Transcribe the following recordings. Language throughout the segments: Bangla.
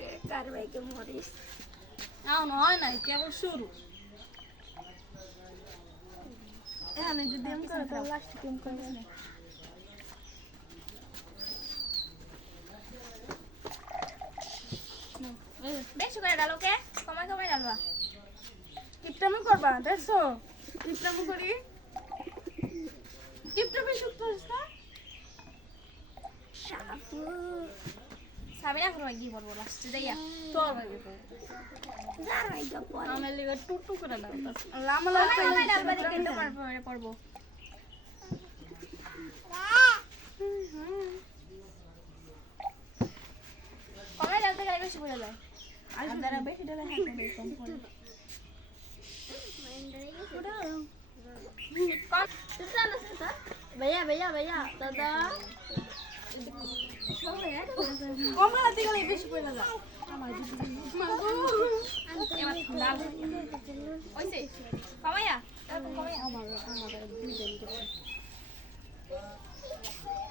রে কার ভাইকে মরিস এখন হয় নাই কেবল শুরু এখানে যদি এম করে তাহলে লাস্ট কেম করে না বেশি করে ডালো কে কমাই কমাই ডালবা কিপটামি করবা দেখছো কিপটামি করি কিপটামি শুক্ত না শাপু সাবিনা করবা কি বলবো লাস্ট যাইয়া তোর ভাইবে তো যার ভাইকে পড়ে আমার লিগে টুটু করে দাও লামা কমাই লামা কমাই ডালবা দেখে তো পড়বো কমাই ডালতে গেলে বেশি বোঝা যায় আর যারা বেশি ডালে হাতে দেয় কম পড়ে भैया भैया भैया दादा কম হাতে গেলে বেশি পড়ে যায় এবার ডাল ওইসে কমাইয়া কমাইয়া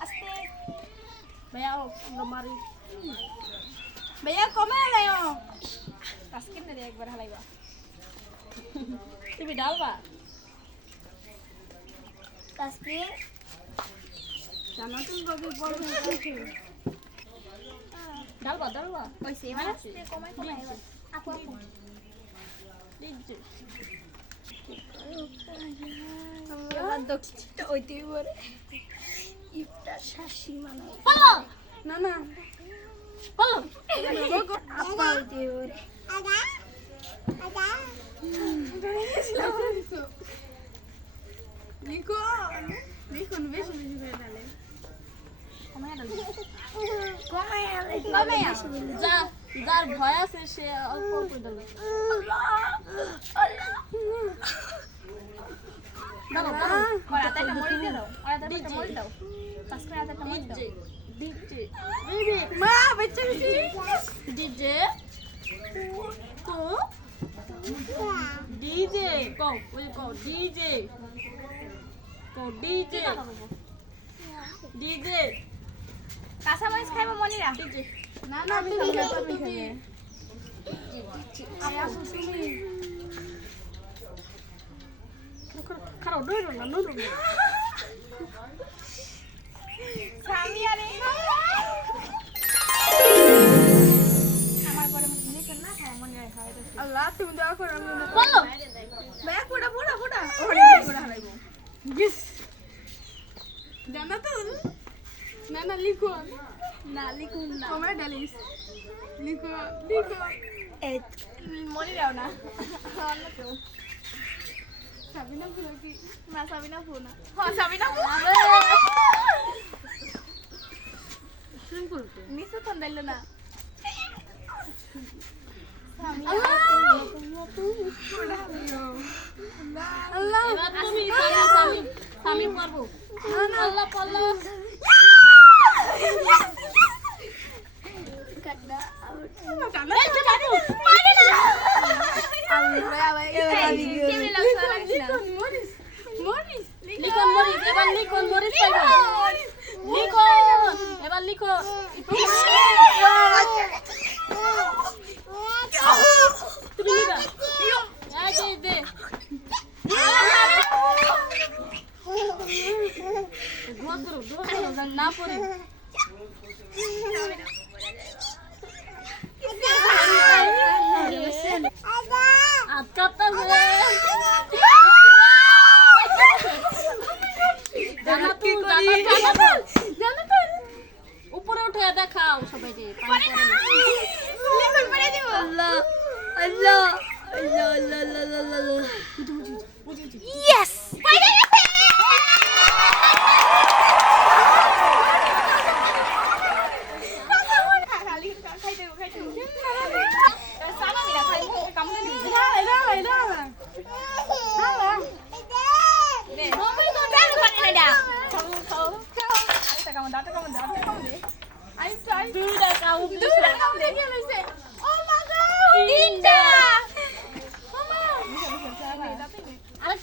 আস্তে भैया हमारी भैया কমে লাও তাসকিন রে একবার হালাইবা তুমি ডালবা আজকে জানাতুল বাবু বলবে কি ডালবা ডালবা ওইসে এবার আস্তে কমাই কমাই এবার আপু আপু দিজ্জে এবার দক্ষিণটা ওইতে পরে ইফতার শাশি মানে বলো না না বলো আপা ওইতে পরে নিকো দেখুন বেশি বেশি করে ডালে কমাইয়া ডাল কমায়া যা যার ভয় আছে সে অল্প অল্প ডালে দাও দাও আর আটা একটা মরি দিয়ে দাও আর আটা একটা মরি দাও তাসকিন আটা একটা মরি দাও ডিজে মা বাচ্চা বেশি ডিজে কো ডিজে কো ওই কো ডিজে কো ডিজে ডিজে কাঁচা মরিচ খাইবো মনিরা ডিজে না না আমি খাবে পারবি খাবে আপু তুমি খারাপ ডইরো না নুরো না সামিয়া রে আমার পরে মনে দেখেন না খাওয়া মনিরা খাওয়া এটা আল্লাহ তুমি দোয়া করো আমি বলো ব্যাগ ফোড়া ফোড়া ফোড়া ওরে ফোড়া হারাইবো গিস জানাতুল না না লিখো না লিখুন না কমে ডালিস লিখো লিখো এই মনিরাও না অন্য কেউ সাবিনা ফুল কি না সাবিনা ফোন না হ্যাঁ সাবিনা ফোন সিম্পল নিচে ফোন দিল না আল্লাহ এবার তুমি সামি সামি পারবো আল্লাহ পাল্লা কাটনা মরিস মরিস লিখন মরিস এবার লিখন মরিস পাইবা লিখো এবার লিখো তুমি লিখা এই যে দে দোয়া করো যেন না পড়ে আটকাতে উপরে উঠে দেখাও সবাই যে আল্লাহ আল্লাহ আল্লাহ আল্লাহ আল্লাহ আল্লাহ ইয়েস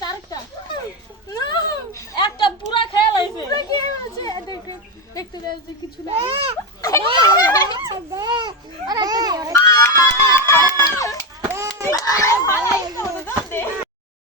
আরেকটা একটা পুরা খেয়াল আছে দেখতে দেখতে কিছু না